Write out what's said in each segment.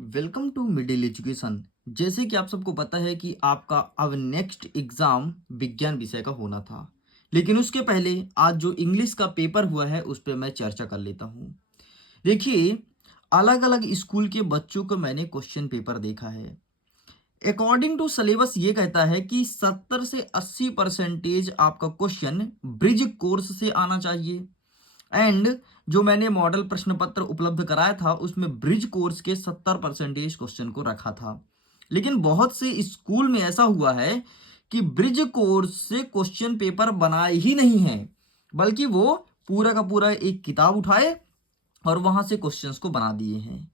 Welcome to middle education. जैसे कि आप सबको पता है कि आपका अब नेक्स्ट एग्ज़ाम विज्ञान विषय का होना था, लेकिन उसके पहले आज जो इंग्लिश का पेपर हुआ है उस पे मैं चर्चा कर लेता हूँ। देखिए, अलग अलग स्कूल के बच्चों को मैंने क्वेश्चन पेपर देखा है। अकॉर्डिंग टू सिलेबस ये कहता है कि 70 से 80% आपका क्वेश्चन ब्रिज कोर्स से आना चाहिए। एंड जो मैंने मॉडल प्रश्न पत्र उपलब्ध कराया था उसमें ब्रिज कोर्स के 70% क्वेश्चन को रखा था। लेकिन बहुत से स्कूल में ऐसा हुआ है कि ब्रिज कोर्स से क्वेश्चन पेपर बनाए ही नहीं है, बल्कि वो पूरा का पूरा एक किताब उठाए और वहां से क्वेश्चंस को बना दिए हैं।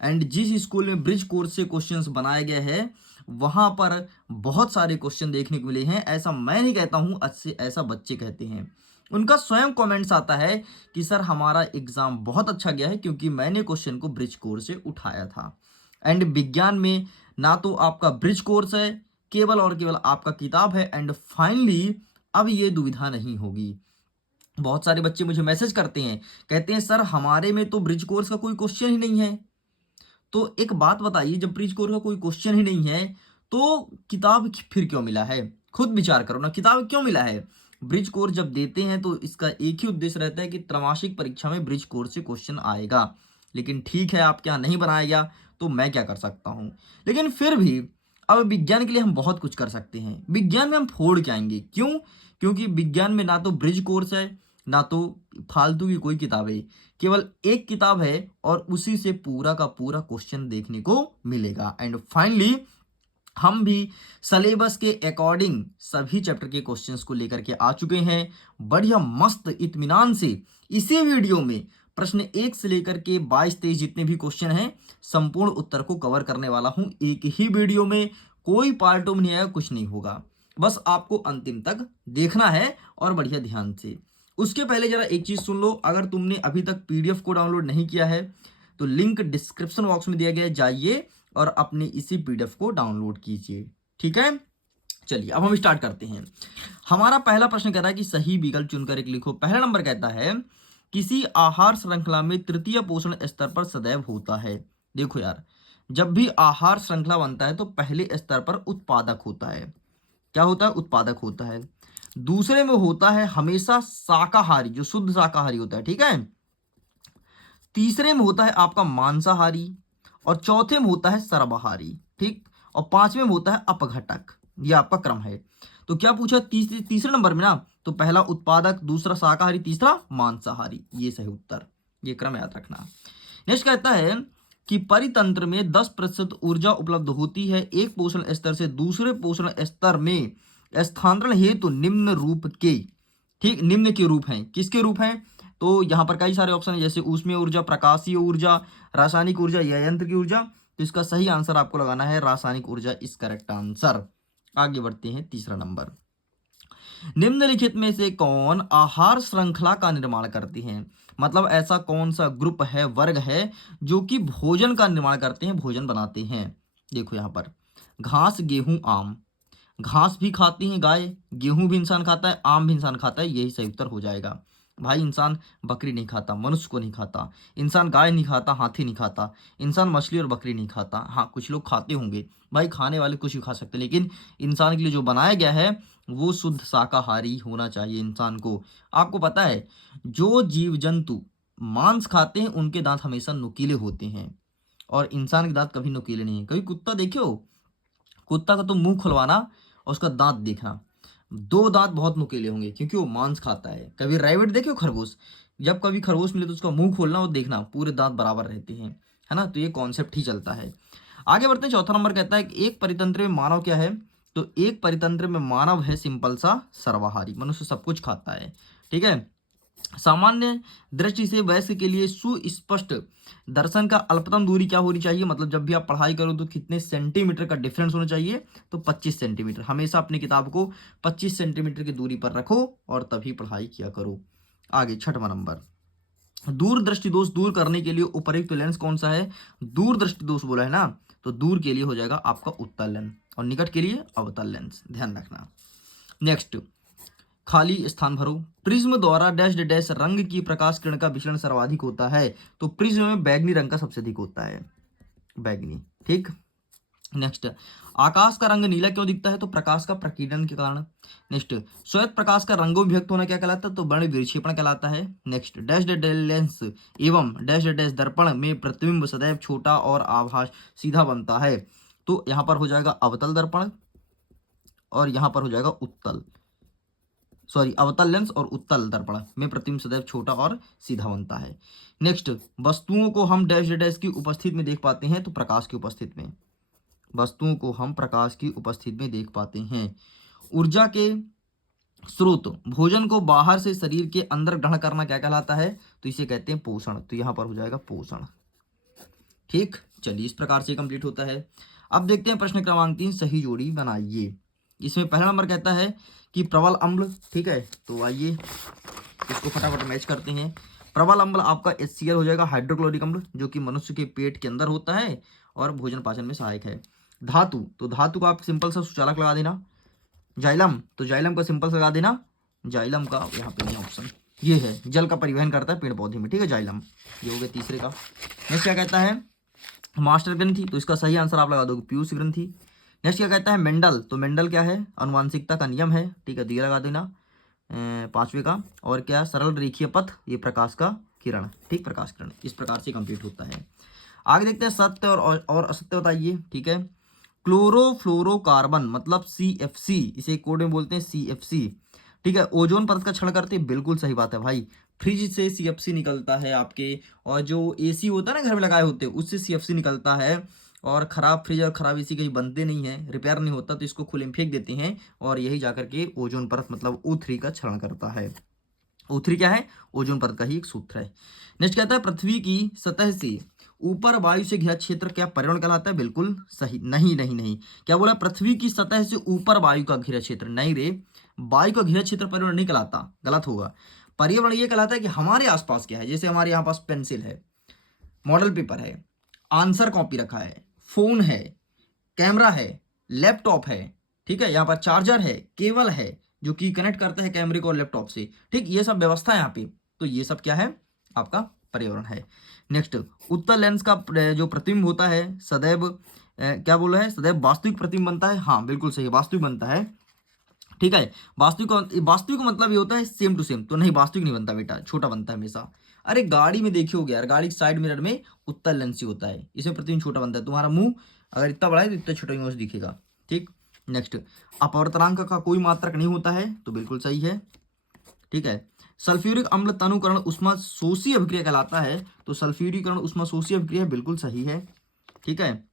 एंड जिस स्कूल में ब्रिज कोर्स से क्वेश्चंस बनाया गया है वहां पर बहुत सारे क्वेश्चन देखने को मिले हैं। ऐसा मैं नहीं कहता हूं, अच्छे ऐसा बच्चे कहते हैं। उनका स्वयं कमेंट्स आता है कि सर हमारा एग्जाम बहुत अच्छा गया है क्योंकि मैंने क्वेश्चन को ब्रिज कोर्स से उठाया था। एंड विज्ञान में ना तो आपका ब्रिज कोर्स है, केवल और केवल आपका किताब है। एंड फाइनली अब ये दुविधा नहीं होगी। बहुत सारे बच्चे मुझे मैसेज करते हैं, कहते हैं सर हमारे में तो ब्रिज कोर्स का कोई क्वेश्चन ही नहीं है। तो एक बात बताइए, जब प्री कोर का कोई क्वेश्चन ही नहीं है तो किताब फिर क्यों मिला है? खुद विचार करो ना, किताब क्यों मिला है? ब्रिज कोर्स जब देते हैं तो इसका एक ही उद्देश्य रहता है कि त्रैमासिक परीक्षा में ब्रिज कोर्स से क्वेश्चन आएगा। लेकिन ठीक है, आपके यहाँ नहीं बनाया गया तो मैं क्या कर सकता हूँ। लेकिन फिर भी अब विज्ञान के लिए हम बहुत कुछ कर सकते हैं। विज्ञान में हम फोड़ के आएंगे, क्यों? क्योंकि विज्ञान में ना तो ब्रिज कोर्स है, ना तो फालतू की कोई किताब है। केवल एक किताब है और उसी से पूरा का पूरा क्वेश्चन देखने को मिलेगा। एंड फाइनली हम भी सिलेबस के अकॉर्डिंग सभी चैप्टर के क्वेश्चंस को लेकर के आ चुके हैं, बढ़िया मस्त इत्मीनान से। इसी वीडियो में प्रश्न 1 से लेकर के 22-23 जितने भी क्वेश्चन हैं संपूर्ण उत्तर को कवर करने वाला हूं एक ही वीडियो में। कोई पार्ट टू नहीं आएगा, कुछ नहीं होगा, बस आपको अंतिम तक देखना है और बढ़िया ध्यान से। उसके पहले जरा एक चीज सुन लो, अगर तुमने अभी तक पीडीएफ को डाउनलोड नहीं किया है तो लिंक डिस्क्रिप्शन बॉक्स में दिया गया है, जाइए और अपने इसी पीडीएफ को डाउनलोड कीजिए। ठीक है, चलिए अब हम स्टार्ट करते हैं। हमारा पहला प्रश्न कहता है कि सही विकल्प चुनकर एक लिखो। पहला नंबर कहता है किसी आहार श्रृंखला में तृतीय पोषण स्तर पर सदैव होता है। देखो यार, जब भी आहार श्रृंखला बनता है तो पहले स्तर पर उत्पादक होता है। क्या होता है? उत्पादक होता है। दूसरे में होता है हमेशा शाकाहारी, जो शुद्ध शाकाहारी होता है, ठीक है। तीसरे में होता है आपका मांसाहारी, और चौथे में होता है सर्वाहारी, ठीक। और पांचवें में होता है अपघटक। ये आपका क्रम है। तो क्या पूछा तीसरे नंबर में ना, तो पहला उत्पादक, दूसरा शाकाहारी, तीसरा मांसाहारी, ये सही उत्तर। ये क्रम याद रखना। नेक्स्ट कहता है कि परितंत्र में 10% ऊर्जा उपलब्ध होती है एक पोषण स्तर से दूसरे पोषण स्तर में स्थानांतरण हेतु निम्न रूप के, ठीक, निम्न के रूप हैं। किसके रूप हैं? तो यहाँ पर कई सारे ऑप्शन है, जैसे ऊष्मीय ऊर्जा, प्रकाशीय ऊर्जा, रासायनिक ऊर्जा या यंत्र की ऊर्जा। तो इसका सही आंसर आपको लगाना है रासायनिक ऊर्जा, इस करेक्ट आंसर। आगे बढ़ते हैं, तीसरा नंबर। निम्नलिखित में से कौन आहार श्रृंखला का निर्माण करती हैं? मतलब ऐसा कौन सा ग्रुप है, वर्ग है जो कि भोजन का निर्माण करते हैं, भोजन बनाते हैं। देखो यहाँ पर घास, गेहूं, आम। घास भी खाती है गाय, गेहूं भी इंसान खाता है, आम भी इंसान खाता है, यही सही उत्तर हो जाएगा। भाई इंसान बकरी नहीं खाता, मनुष्य को नहीं खाता। इंसान गाय नहीं खाता, हाथी नहीं खाता। इंसान मछली और बकरी नहीं खाता। हाँ, कुछ लोग खाते होंगे, भाई खाने वाले कुछ भी खा सकते हैं, लेकिन इंसान के लिए जो बनाया गया है वो शुद्ध शाकाहारी होना चाहिए इंसान को। आपको पता है, जो जीव जंतु मांस खाते हैं उनके दांत हमेशा नुकीले होते हैं और इंसान के दांत कभी नुकीले नहीं है। कभी कुत्ता देखो, कुत्ता का तो मुंह खुलवाना और उसका दांत देखना, दो दांत बहुत नुकीले होंगे क्योंकि वो मांस खाता है। कभी रैबिट देखो, खरगोश, जब कभी खरगोश मिले तो उसका मुंह खोलना और देखना, पूरे दांत बराबर रहते हैं, है ना। तो ये कॉन्सेप्ट ही चलता है। आगे बढ़ते हैं, चौथा नंबर कहता है कि एक परितंत्र में मानव क्या है? तो एक परितंत्र में मानव है सिंपल सा सर्वाहारी, मनुष्य सब कुछ खाता है, ठीक है। सामान्य दृष्टि से वयस्क के लिए सुस्पष्ट दर्शन का अल्पतम दूरी क्या होनी चाहिए? मतलब जब भी आप पढ़ाई करो तो कितने सेंटीमीटर का डिफरेंस होना चाहिए? तो 25 सेंटीमीटर। हमेशा अपनी किताब को 25 सेंटीमीटर की दूरी पर रखो और तभी पढ़ाई किया करो। आगे छठवां नंबर, दूर दृष्टि दोष दूर करने के लिए उपयुक्त लेंस कौन सा है? दूर दृष्टि दोष बोला है ना, तो दूर के लिए हो जाएगा आपका उत्तल लेंस और निकट के लिए अवतल लेंस, ध्यान रखना। नेक्स्ट, खाली स्थान भरो। प्रिज्म द्वारा डैश डैश रंग की प्रकाश किरण का विचलन सर्वाधिक होता है। तो प्रिज्म में बैगनी रंग का सबसे अधिक होता है। बैगनी। ठीक, नेक्स्ट, आकाश का रंग नीला क्यों दिखता है? तो प्रकाश का प्रकीर्णन के कारण। नेक्स्ट, श्वेत प्रकाश का रंगों में विभक्त होना क्या कहलाता है? तो वर्ण विक्षेपण कहलाता है। नेक्स्ट, डैश डैश लेंस एवं डैश डैश दर्पण में प्रतिबिंब सदैव छोटा और आभास सीधा बनता है। तो यहाँ पर हो जाएगा अवतल दर्पण और यहाँ पर हो जाएगा उत्तल, सॉरी अवतल लेंस और उत्तल दर्पण में प्रतिबिंब सदैव छोटा और सीधा बनता है। नेक्स्ट, वस्तुओं को हम डैश डैश की उपस्थिति में देख पाते हैं। तो प्रकाश की उपस्थिति में, वस्तुओं को हम प्रकाश की उपस्थिति में देख पाते हैं। ऊर्जा के स्रोत, भोजन को बाहर से शरीर के अंदर ग्रहण करना क्या कहलाता है? तो इसे कहते हैं पोषण। तो यहाँ पर हो जाएगा पोषण। ठीक, चलिए इस प्रकार से कंप्लीट होता है। अब देखते हैं प्रश्न क्रमांक 3, सही जोड़ी बनाइए। इसमें पहला नंबर कहता है कि प्रबल अम्ल। ठीक है, तो आइए इसको फटाफट मैच करते हैं। प्रबल अम्ल आपका HCl हो जाएगा, हाइड्रोक्लोरिक अम्ल, जो कि मनुष्य के पेट के अंदर होता है और भोजन पाचन में सहायक है। धातु, तो धातु का आप सिंपल सा सुचालक लगा देना। जाइलम, तो जाइलम का सिंपल सा लगा देना। जाइलम का यहाँ पे नहीं ऑप्शन, ये है, जल का परिवहन करता है पेड़ पौधे में। ठीक है, जाइलम, ये हो गया तीसरे का। नेक्स्ट क्या कहता है? मास्टर ग्रंथि, तो इसका सही आंसर आप लगा दोगे पीयूष ग्रंथि। नेक्स्ट क्या कहता है? मेंडल, तो मेंडल क्या है? अनुवांशिकता का नियम है। ठीक है, दिया लगा देना पांचवे का। और क्या? सरल रेखीय पथ, ये प्रकाश का किरण। ठीक, प्रकाश किरण इस प्रकार से कंप्लीट होता है। आगे देखते हैं सत्य और असत्य बताइए। ठीक है, क्लोरोफ्लोरोकार्बन मतलब CFC, इसे कोड में बोलते हैं CFC। ठीक है, ओजोन परत का क्षरण करते हैं, बिल्कुल सही बात है भाई। फ्रिज से CFC निकलता है आपके, और जो AC होता है ना घर में लगाए होते हैं, उससे CFC निकलता है। और खराब फ्रिज और खराब AC कहीं बनते नहीं है, रिपेयर नहीं होता, तो इसको खुले में फेंक देते हैं और यही जाकर के ओजोन परत मतलब O3 का क्षरण करता है। O3 क्या है? ओजोन परत का ही एक सूत्र है। नेक्स्ट कहता है पृथ्वी की सतह से ऊपर वायु से घिरा क्षेत्र क्या पर्यावरण कहलाता है? बिल्कुल सही। नहीं नहीं नहीं, क्या बोला? पृथ्वी की सतह से ऊपर वायु का घिरा क्षेत्र। नहीं रे, वायु का घिरा क्षेत्र पर्यावरण नहीं कहलाता, गलत होगा। पर्यावरण ये कहलाता है कि हमारे आसपास क्या है। जैसे हमारे यहाँ पास पेंसिल है, मॉडल पेपर है, आंसर कॉपी रखा है, फोन है, कैमरा है, लैपटॉप है। ठीक है, यहाँ पर चार्जर है, केबल है जो कि कनेक्ट करता है कैमरे को और लैपटॉप से। ठीक, ये सब व्यवस्था है यहाँ पे, तो ये सब क्या है? आपका पर्यावरण है। नेक्स्ट, उत्तल लेंस का जो प्रतिबिंब होता है सदैव क्या बोला है? सदैव वास्तविक प्रतिबिंब बनता है। हाँ बिल्कुल सही, वास्तविक बनता है। ठीक है, वास्तविक मतलब ये होता है सेम टू सेम। तो नहीं, वास्तविक नहीं बनता बेटा, छोटा बनता है हमेशा। अरे गाड़ी में देखिए यार, गाड़ी के साइड मिरर में उत्तल लेंस ही होता है, इसमें प्रतिबिंब छोटा बनता है। तुम्हारा मुंह अगर इतना बड़ा है तो इतना छोटा ही दिखेगा। ठीक, नेक्स्ट, अपवर्तनांक का कोई मात्रक नहीं होता है, तो बिल्कुल सही है। ठीक है, सल्फ्यूरिक अम्ल तनुकरण उष्मा शोषी अभिक्रिया कहलाता है, तो सल्फ्यूरिकरण उष्मा शोषी अभिक्रिया बिल्कुल सही है। ठीक है,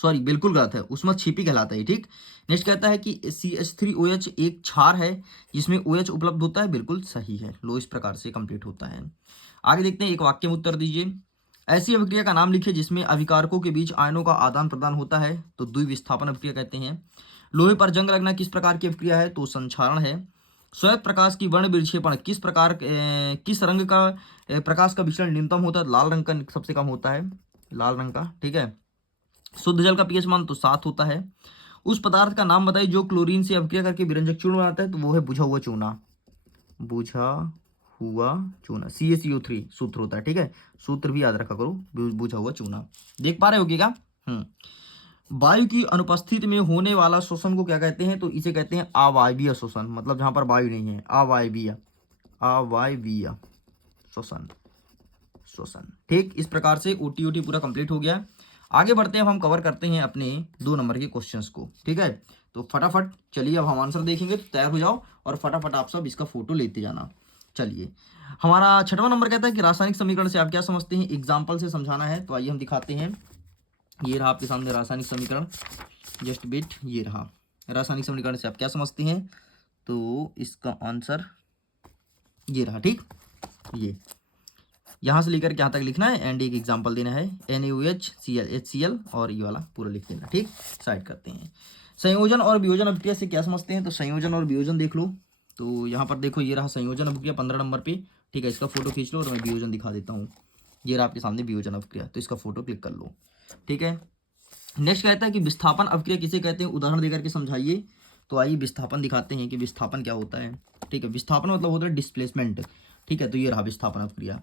सॉरी बिल्कुल गलत है, उष्मा क्षेपी कहलाता है। ठीक, नेक्स्ट कहता है कि CH3OH एक क्षार है जिसमें OH उपलब्ध होता है, बिल्कुल सही है। लो, इस प्रकार से कंप्लीट होता है। आगे देखते हैं, एक वाक्य में उत्तर दीजिए। ऐसी अभिक्रिया का नाम लिखिए जिसमें अभिकारकों के बीच आयनों का आदान प्रदान होता है, तो द्विविस्थापन अभिक्रिया कहते हैं। लोहे पर जंग लगना किस प्रकार की अभिक्रिया है? तो संक्षारण है। श्वेत प्रकाश की वर्ण विक्षेपण किस रंग का प्रकाश का विचलन न्यूनतम होता है? लाल रंग का सबसे कम होता है, लाल रंग का। ठीक है, शुद्ध जल का pH मान तो 7 होता है। उस पदार्थ का नाम बताइए जो क्लोरीन से अभिक्रिया करके विरंजक चूर्ण बनाता है, तो वो है बुझा हुआ चूना। बुझा हुआ चूना, CaCO3 सूत्र होता है। ठीक है, सूत्र भी याद रखा करो, बुझा हुआ चूना। देख पा रहे हो क्या? वायु की अनुपस्थिति में होने वाला श्वसन को क्या कहते हैं? तो इसे कहते हैं अवायवीय श्वसन, मतलब जहां पर वायु नहीं है, अवायवीय श्वसन। ठीक, इस प्रकार से OT पूरा कंप्लीट हो गया। आगे बढ़ते हैं, अब हम कवर करते हैं अपने 2 नंबर के क्वेश्चंस को। ठीक है, तो फटाफट चलिए, अब हम आंसर देखेंगे, तो तैयार हो जाओ और फटाफट आप सब इसका फोटो लेते जाना। चलिए, हमारा 6वां नंबर कहता है कि रासायनिक समीकरण से आप क्या समझते हैं? एग्जाम्पल से समझाना है, तो आइए हम दिखाते हैं। ये रहा आपके सामने रासायनिक समीकरण, जस्ट वेट, ये रहा। रासायनिक समीकरण से आप क्या समझते हैं? तो इसका आंसर ये रहा। ठीक, ये यहाँ से लेकर के यहाँ तक लिखना है एंड एक एग्जाम्पल देना है, NaOH Cl HCl, और ये वाला पूरा लिख देना। ठीक, साइड करते हैं। संयोजन और वियोजन अभिक्रिया से क्या समझते हैं? तो संयोजन और वियोजन देख लो। तो यहाँ पर देखो, ये रहा संयोजन अभिक्रिया 15 नंबर पे। ठीक है, इसका फोटो खींच लो और मैं वियोजन दिखा देता हूँ। ये रहा आपके सामने वियोजन अभिक्रिया, तो इसका फोटो क्लिक कर लो। ठीक है, नेक्स्ट कहता है कि विस्थापन अभिक्रिया किसे कहते हैं? उदाहरण देकर के समझाइए। तो आइए विस्थापन दिखाते हैं कि विस्थापन क्या होता है। ठीक है, विस्थापन मतलब होता है डिस्प्लेसमेंट। ठीक है, तो ये रहा विस्थापन अभिक्रिया।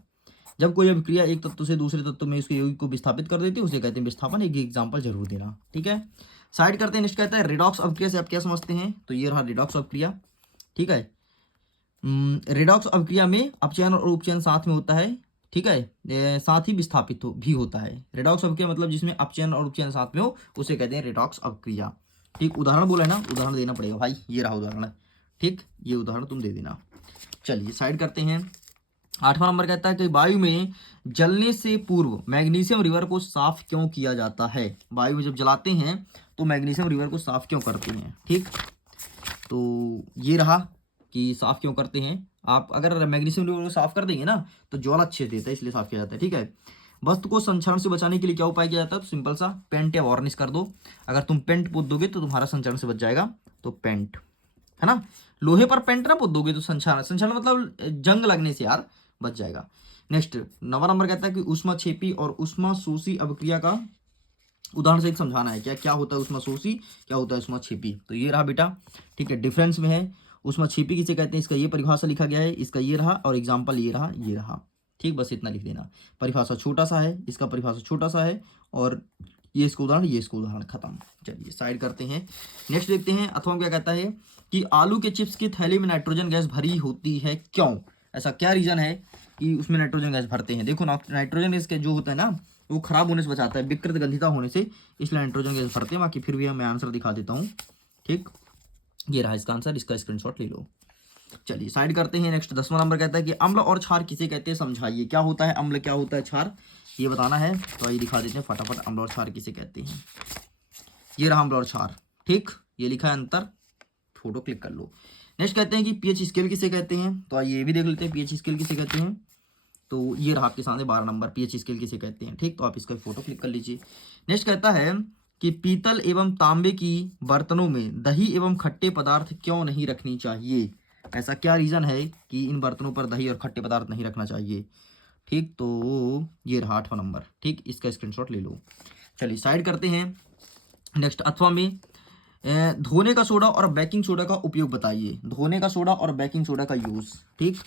जब कोई अभिक्रिया एक तत्व से दूसरे तत्व में उसके यौगिक को विस्थापित कर देती है उसे कहते हैं विस्थापन। एक एग्जाम्पल जरूर देना, ठीक है। साइड करते हैं। नेक्स्ट कहता है रिडॉक्स अभिक्रिया से आप क्या समझते हैं, तो ये रहा रिडॉक्स अभिक्रिया, ठीक है। रिडॉक्स अभिक्रिया में अपचयन और उपचयन साथ में होता है, ठीक है, साथ ही विस्थापित भी होता है। रिडॉक्स अभिक्रिया मतलब जिसमें अपचयन और उपचयन साथ में हो उसे कहते हैं रिडॉक्स अभिक्रिया, ठीक। उदाहरण बोला है ना, उदाहरण देना पड़ेगा भाई, ये रहा उदाहरण, ठीक, ये उदाहरण तुम दे देना। चलिए साइड करते हैं। 8वां नंबर कहता है कि वायु में जलने से पूर्व मैग्नीशियम रिवर को साफ क्यों किया जाता है। वायु में जब जलाते हैं तो मैग्नीशियम रिवर को साफ क्यों करते हैं, ठीक। तो ये रहा कि साफ क्यों करते हैं। आप अगर मैग्नीशियम रिवर को साफ कर देंगे ना तो ज्वाला अच्छे देता है, इसलिए साफ किया जाता है, ठीक है। वस्तु को संक्षरण से बचाने के लिए क्या उपाय किया जाता है, तो सिंपल सा पेंट या वार्निश कर दो। अगर तुम पेंट पोत दोगे तो तुम्हारा संक्षरण से बच जाएगा, तो पेंट, है ना। लोहे पर पेंट ना पोत दोगे तो संक्षारण, संक्षारण मतलब जंग लगने से यार बच जाएगा। नेक्स्ट 9वां नंबर कहता है कि ऊष्माक्षेपी और ऊष्माशोषी अभिक्रिया का उदाहरण से समझाना है। क्या क्या होता है ऊष्माशोषी, क्या होता है ऊष्माक्षेपी, तो ये रहा बेटा, ठीक है। डिफरेंस में है, ऊष्माक्षेपी किसे कहते हैं, इसका ये परिभाषा लिखा गया है, इसका ये रहा, और एग्जाम्पल ये रहा, ये रहा, ठीक। बस इतना लिख देना। परिभाषा छोटा सा है, इसका परिभाषा छोटा सा है, और ये इसका उदाहरण, ये इसका उदाहरण, खत्म। चलिए साइड करते हैं। नेक्स्ट देखते हैं। अथवा क्या कहता है कि आलू के चिप्स की थैली में नाइट्रोजन गैस भरी होती है, क्यों, ऐसा क्या रीजन है कि उसमें नाइट्रोजन गैस भरते हैं। देखो नाइट्रोजन गैस के जो होता है ना वो खराब होने से बचाता है, विकृत गंधिता होने से, इसलिए नाइट्रोजन गैस भरते हैं। बाकी फिर भी मैं आंसर दिखा देता हूँ, ठीक। ये रहा इसका आंसर, इसका स्क्रीनशॉट ले लो। चलिए साइड करते हैं। नेक्स्ट 10वां नंबर कहता है कि अम्ल और क्षार किसे कहते हैं, समझाइए। क्या होता है अम्ल, क्या होता है क्षार, ये बताना है। तो आइए दिखा देते हैं फटाफट, अम्ल और क्षार किसे कहते हैं। ये रहा अम्ल और क्षार, ठीक, ये लिखा है अंतर, फोटो क्लिक कर लो। नेक्स्ट कहते हैं कि पीएच स्केल किसे कहते हैं, तो आइए ये भी देख लेते हैं पीएच स्केल किसे कहते हैं। तो ये रहा आपके सामने 12 नंबर, पीएच स्केल किसे कहते हैं, ठीक। तो आप इसका फोटो क्लिक कर लीजिए। नेक्स्ट कहता है कि पीतल एवं तांबे की बर्तनों में दही एवं खट्टे पदार्थ क्यों नहीं रखनी चाहिए, ऐसा क्या रीजन है कि इन बर्तनों पर दही और खट्टे पदार्थ नहीं रखना चाहिए, ठीक। तो ये रहा 8वां नंबर, ठीक, इसका स्क्रीनशॉट ले लो। चलिए साइड करते हैं। नेक्स्ट अथवा में धोने का सोडा और बेकिंग सोडा का उपयोग बताइए। धोने का सोडा और बेकिंग सोडा का यूज, ठीक।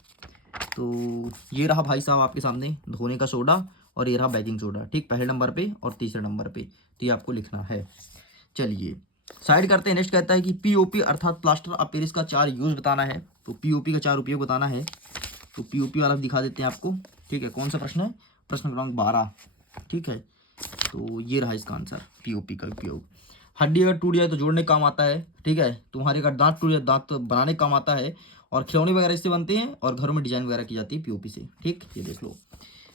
तो ये रहा भाई साहब आपके सामने धोने का सोडा, और ये रहा बेकिंग सोडा, ठीक, पहले नंबर पे और तीसरे नंबर पे, तो ये आपको लिखना है। चलिए साइड करते हैं। नेक्स्ट कहता है कि पीओपी अर्थात प्लास्टर ऑफ पेरिस का 4 यूज बताना है। तो पीओपी का 4 उपयोग बताना है। तो पीओपी वाला दिखा देते हैं आपको, ठीक है। कौन सा प्रश्न है, प्रश्न क्रमांक 12, ठीक है। तो ये रहा इसका आंसर, पीओपी का उपयोग। हड्डी अगर टूट जाए तो जोड़ने काम आता है, ठीक है। तुम्हारे अगर दांत टूट जाए दांत तो बनाने काम आता है, और खिलौने वगैरह इससे बनते हैं, और घरों में डिजाइन वगैरह की जाती है पीओपी से, ठीक, ये देख लो।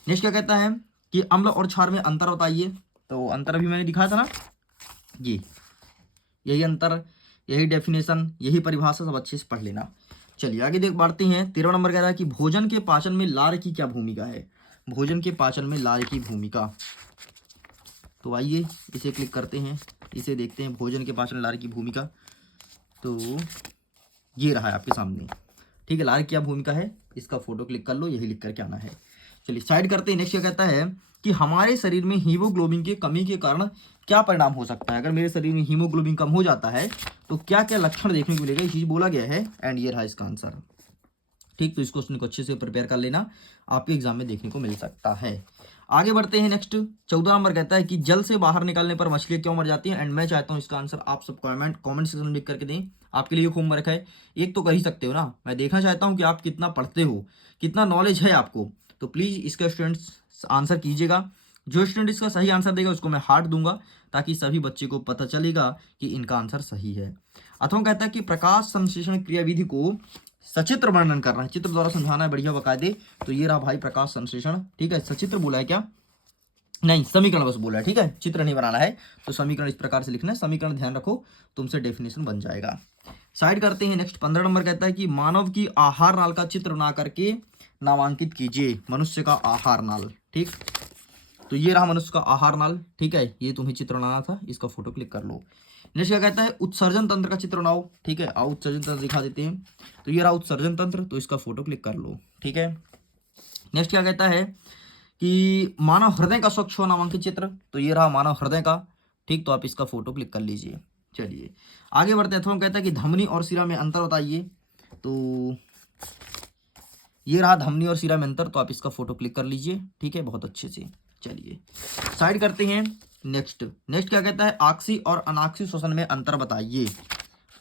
नेक्स्ट क्या कहता है कि अम्ल और क्षार में अंतर बताइए। तो अंतर अभी मैंने दिखाया था ना, ये यही अंतर, यही डेफिनेशन, यही परिभाषा सब अच्छे से पढ़ लेना। चलिए आगे देख बढ़ते हैं। 13वां नंबर कह रहा है कि भोजन के पाचन में लार की क्या भूमिका है। भोजन के पाचन में लार की भूमिका, तो आइए इसे क्लिक करते हैं, इसे देखते हैं, भोजन के पाचन में लार की भूमिका। तो ये रहा है आपके सामने, ठीक है। लार की क्या भूमिका है, इसका फोटो क्लिक कर लो, यही लिख करके आना है। चलिए साइड करते हैं। नेक्स्ट क्या कहता है कि हमारे शरीर में हीमोग्लोबिन की कमी के कारण क्या परिणाम हो सकता है। अगर मेरे शरीर में हीमोग्लोबिन कम हो जाता है तो क्या क्या लक्षण देखने को मिलेगा, ये चीज बोला गया है, एंड ये रहा इसका आंसर, ठीक। तो इस क्वेश्चन को अच्छे से प्रिपेयर कर लेना, आपके एग्जाम में देखने को मिल सकता है। आगे बढ़ते हैं। नेक्स्ट 14 नंबर कहता है कि जल से बाहर निकलने पर मछलियां क्यों मर जाती हैं, एंड मैं चाहता हूं इसका आंसर आप सब कमेंट सेक्शन में लिख करके दें। आपके लिए होमवर्क है, एक तो कर ही सकते हो ना, मैं देखना चाहता हूं कि आप कितना पढ़ते हो, कितना नॉलेज है आपको। तो प्लीज इसका स्टूडेंट्स आंसर कीजिएगा। जो स्टूडेंट इसका सही आंसर देगा उसको मैं हार्ट दूंगा, ताकि सभी बच्चे को पता चलेगा कि इनका आंसर सही है। अथवा कहता है कि प्रकाश संश्लेषण क्रियाविधि को सचित्र वर्णन करना है, चित्र द्वारा समझाना है बढ़िया बकायदे। तो ये रहा भाई प्रकाश संश्लेषण, ठीक है। सचित्र बोला है क्या, नहीं, समीकरण बस बोला है, ठीक है, चित्र नहीं बनाना है। तो समीकरण इस प्रकार से लिखना है, समीकरण ध्यान रखो, तुमसे डेफिनेशन बन जाएगा। साइड करते हैं। नेक्स्ट 15 नंबर कहता है कि मानव की आहार नाल का चित्र बना करके नामांकित कीजिए। मनुष्य का आहार नाल, ठीक। तो ये रहा मनुष्य का आहार नाल, ठीक है। ये तुम्हें चित्र बनाना था, इसका फोटो क्लिक कर लो। नेक्स्ट क्या कहता है उत्सर्जन तंत्र का चित्र बनाओ, ठीक है। आओ उत्सर्जन तंत्र दिखा देते हैं। तो ये रहा उत्सर्जन तंत्र, तो इसका फोटो क्लिक कर लो, ठीक है। नेक्स्ट क्या कहता है कि मानव हृदय का स्वच्छ नामांकित चित्र, तो ये रहा मानव हृदय का, ठीक। तो आप इसका फोटो क्लिक कर लीजिए। चलिए आगे बढ़ते हैं। अथवा कहता है कि धमनी और शिरा में अंतर बताइए। तो ये रहा धमनी और शिरा में अंतर, तो आप इसका फोटो क्लिक कर लीजिए, ठीक है, बहुत अच्छे से। चलिए साइड करते हैं। नेक्स्ट क्या कहता है, आक्सी और अनाक्सी श्वसन में अंतर बताइए।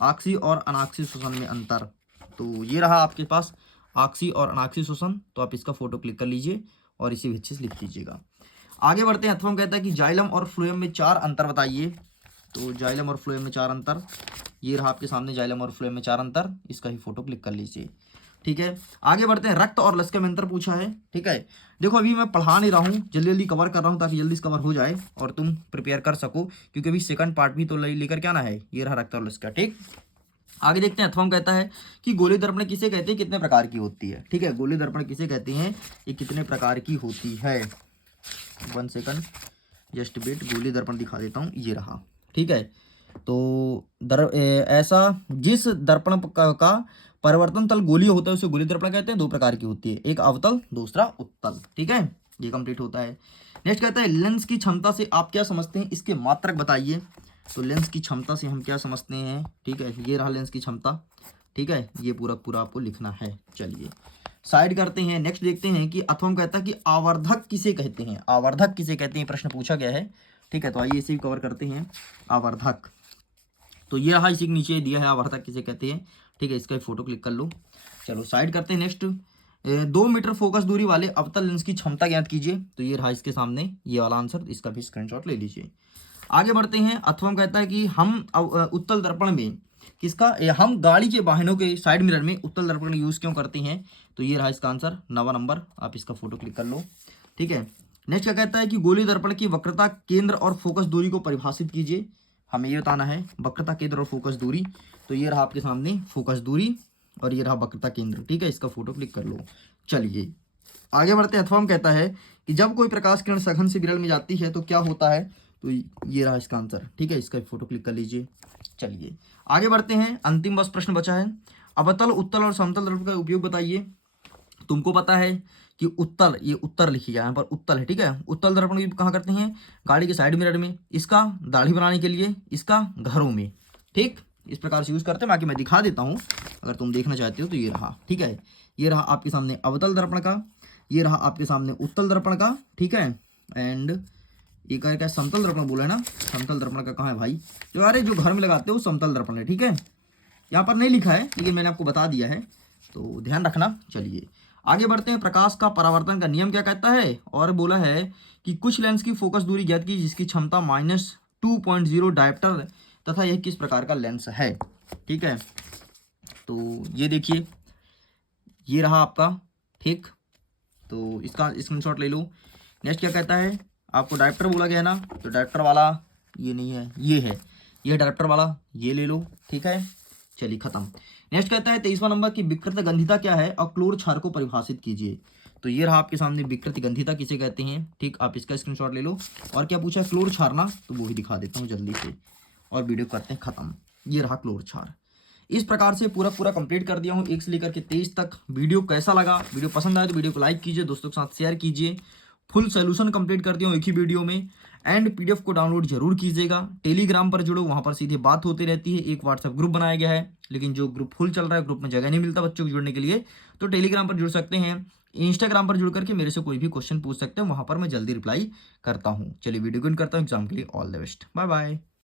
आक्सी और अनाक्सी श्वसन में अंतर, तो ये रहा आपके पास आक्सी और अनाक्सी श्वसन, तो आप इसका फोटो क्लिक कर लीजिए और इसी अच्छे से लिख लीजिएगा। आगे बढ़ते हैं। अथर्वम कहता है कि जाइलम और फ्लोएम में 4 अंतर बताइए। तो जाइलम और फ्लोएम में 4 अंतर, ये रहा आपके सामने जाइलम और फ्लोएम में 4 अंतर, इसका ही फोटो क्लिक कर लीजिए, ठीक है। आगे बढ़ते हैं। रक्त और लसिका में अंतर पूछा है, ठीक है। देखो अभी मैं पढ़ा नहीं रहा हूँ, जल्दी जल्दी कवर कर रहा हूँ ताकि जल्दी से कवर हो जाए और तुम प्रिपेयर कर सको, क्योंकि अभी सेकंड पार्ट भी तो लेकर के आना है। ये रहा रक्त और लसिका, ठीक। आगे देखते हैं। अथर्वम कहता है कि गोली दर्पण किसे कहते हैं, कितने प्रकार की होती है, ठीक है। गोली दर्पण किसे कहते हैं, ये कितने प्रकार की होती है। 1 सेकंड जस्ट वेट, गोली दर्पण दिखा देता हूँ, ये रहा, ठीक है। तो ऐसा जिस दर्पण का परिवर्तन तल गोलीय होता है उसे गोली दर्पण कहते हैं। 2 प्रकार की होती है, एक अवतल, दूसरा उत्तल, ठीक है। ये कंप्लीट होता है। नेक्स्ट कहता है लेंस की क्षमता से आप क्या समझते हैं, इसके मात्रक बताइए। तो लेंस की क्षमता से हम क्या समझते हैं, ठीक है। ये रहा लेंस की क्षमता, ठीक है। ये पूरा पूरा आपको लिखना है। चलिए साइड करते हैं। नेक्स्ट देखते हैं कि अथर्वम कहता है कि आवर्धक किसे कहते हैं। आवर्धक किसे कहते हैं, प्रश्न पूछा गया है, ठीक है। तो आइए इसे भी कवर करते हैं। आवर्धक, तो ये रहा, इसी के नीचे दिया है आवर्धक किसे कहते हैं, ठीक है। इसका फोटो क्लिक कर लो। चलो साइड करते हैं। नेक्स्ट 2 मीटर फोकस दूरी वाले अवतल लेंस की क्षमता ज्ञात कीजिए। तो ये रहा इसके सामने ये वाला आंसर, इसका भी स्क्रीनशॉट ले लीजिए। आगे बढ़ते हैं। अथर्वम कहता है कि हम उत्तल दर्पण में किसका, हम गाड़ी के वाहनों के साइड मिरर में उत्तल दर्पण यूज क्यों करते हैं। तो ये रहा इसका आंसर, 9वां नंबर, आप इसका फोटो क्लिक कर लो, ठीक है। नेक्स्ट क्या कहता है कि गोली दर्पण की वक्रता, केंद्र और फोकस दूरी को परिभाषित कीजिए। हमें ये बताना है वक्रता, केंद्र और फोकस दूरी। तो ये रहा आपके सामने फोकस दूरी और ये रहा वक्रता केंद्र, ठीक है। इसका फोटो क्लिक कर लो। चलिए आगे बढ़ते हैं। अथर्वम कहता है कि जब कोई प्रकाश किरण सघन से विरल में जाती है तो क्या होता है। तो ये रहा इसका आंसर, ठीक है। इसका फोटो क्लिक कर लीजिए। चलिए आगे बढ़ते हैं। अंतिम बस प्रश्न बचा है, अवतल, उत्तल और समतल दर्पण का उपयोग बताइए। तुमको पता है कि उत्तल, ये उत्तर लिखिएगा यहाँ पर, उत्तल है, ठीक है। उत्तल दर्पण भी कहाँ करते हैं, गाड़ी के साइड मिरर में, इसका दाढ़ी बनाने के लिए, इसका घरों में, ठीक। इस प्रकार से यूज करते हैं। बाकी मैं दिखा देता हूँ अगर तुम देखना चाहते हो। तो ये रहा, ठीक है। ये रहा आपके सामने अवतल दर्पण का, ये रहा आपके सामने उत्तल दर्पण का, ठीक है। एंड ये क्या समतल दर्पण बोला है ना, समतल दर्पण का कहाँ है भाई, जो अरे जो घर में लगाते हो समतल दर्पण है, ठीक है। यहाँ पर नहीं लिखा है लेकिन मैंने आपको बता दिया है, तो ध्यान रखना। चलिए आगे बढ़ते हैं। प्रकाश का परावर्तन का नियम क्या कहता है, और बोला है कि कुछ लेंस की फोकस दूरी ज्ञात की जिसकी क्षमता -2.0 डायप्टर तथा यह किस प्रकार का लेंस है, ठीक है। तो ये देखिए, ये रहा आपका, ठीक। तो इसका स्क्रीनशॉट ले लो। नेक्स्ट क्या कहता है, आपको डायप्टर बोला गया ना, तो डायप्टर वाला ये नहीं है, ये है, ये डायप्टर वाला, ये ले लो, ठीक है। चलिए खत्म। नेक्स्ट कहता है 23वां नंबर की विकृत गंधिता क्या है और क्लोर क्षार को परिभाषित कीजिए। तो ये रहा आपके सामने विकृत गंधिता किसे कहते हैं, ठीक। आप इसका स्क्रीनशॉट ले लो। और क्या पूछा है, क्लोर क्षार ना, तो वो भी दिखा देता हूँ जल्दी से और वीडियो करते हैं खत्म। ये रहा क्लोर क्षार। इस प्रकार से पूरा कंप्लीट कर दिया हूँ 1 से लेकर के 23 तक। वीडियो कैसा लगा, वीडियो पसंद आए तो वीडियो को लाइक कीजिए, दोस्तों के साथ शेयर कीजिए। फुल सोल्यूशन कंप्लीट कर दिया हूँ एक ही वीडियो में। एंड पीडीएफ को डाउनलोड जरूर कीजिएगा। टेलीग्राम पर जुड़ो, वहाँ पर सीधे बात होती रहती है। एक व्हाट्सएप ग्रुप बनाया गया है, लेकिन जो ग्रुप फुल चल रहा है, ग्रुप में जगह नहीं मिलता बच्चों को जुड़ने के लिए, तो टेलीग्राम पर जुड़ सकते हैं। इंस्टाग्राम पर जुड़ करके मेरे से कोई भी क्वेश्चन पूछ सकते हैं, वहाँ पर मैं जल्दी रिप्लाई करता हूँ। चलिए वीडियो को एंड करता हूँ। एग्जाम के लिए all the best, bye bye.